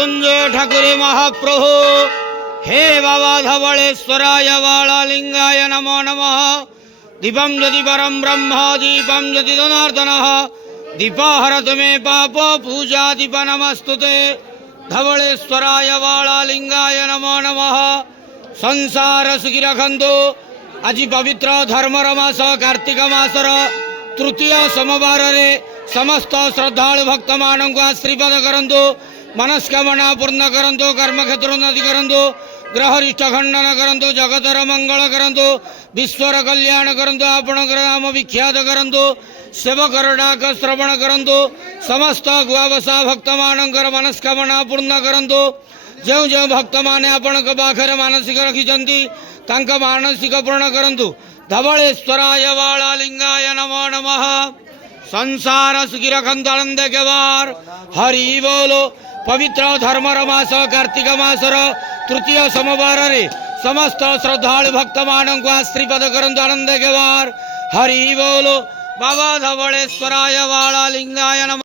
मृत्युंजय ठाकुरे महाप्रभु। हे बाबा धवलेश्वराय वाळालिंगाय नमो नमः। दीपं यदि परं ब्रह्म दीपं यदि जनार्दनः दीपाहरत मे पाप पूजा दीप नमस्तुते। धवलेश्वराय वाळालिंगाय नमो नमः। संसार सुखी रखंतु। आज पवित्र धर्मर मास कार्तिक मासर तृतीय सोमवार रे समस्त श्रद्धालु भक्त मानक आशीर्वाद करंतु। मनस्कामना पूर्ण करंतु। कर्मक्षेत्र उन्नति करंतु। ग्रहरिष्ठ खंडन करंतु। जगतर मंगल करंतु। विश्वर कल्याण करंतु। आपणकर नाम विख्यात करंतु। सेवकर डाक श्रवण करंतु। समस्त गुआवसा भक्त मानकर मनस्कामना पूर्ण करंतु। जो जो भक्त माने आपण पाखरे मानसिक रखिछंती तांका मानसिक पूर्ण करंतु। धवलेश्वराय वाळालिंगाय नमो नमः। संसार सुखी रखंतु आनंद के वार। हरि बोलो। पवित्र धर्मर मास कार्तिक मासर तृतीय सोमवार रे समस्त श्रद्धालु भक्त मानक आशीर्वाद करंतु आनंद के वार। हरि बोलो। बाबा धवलेश्वराय वाळालिंगाय नमः।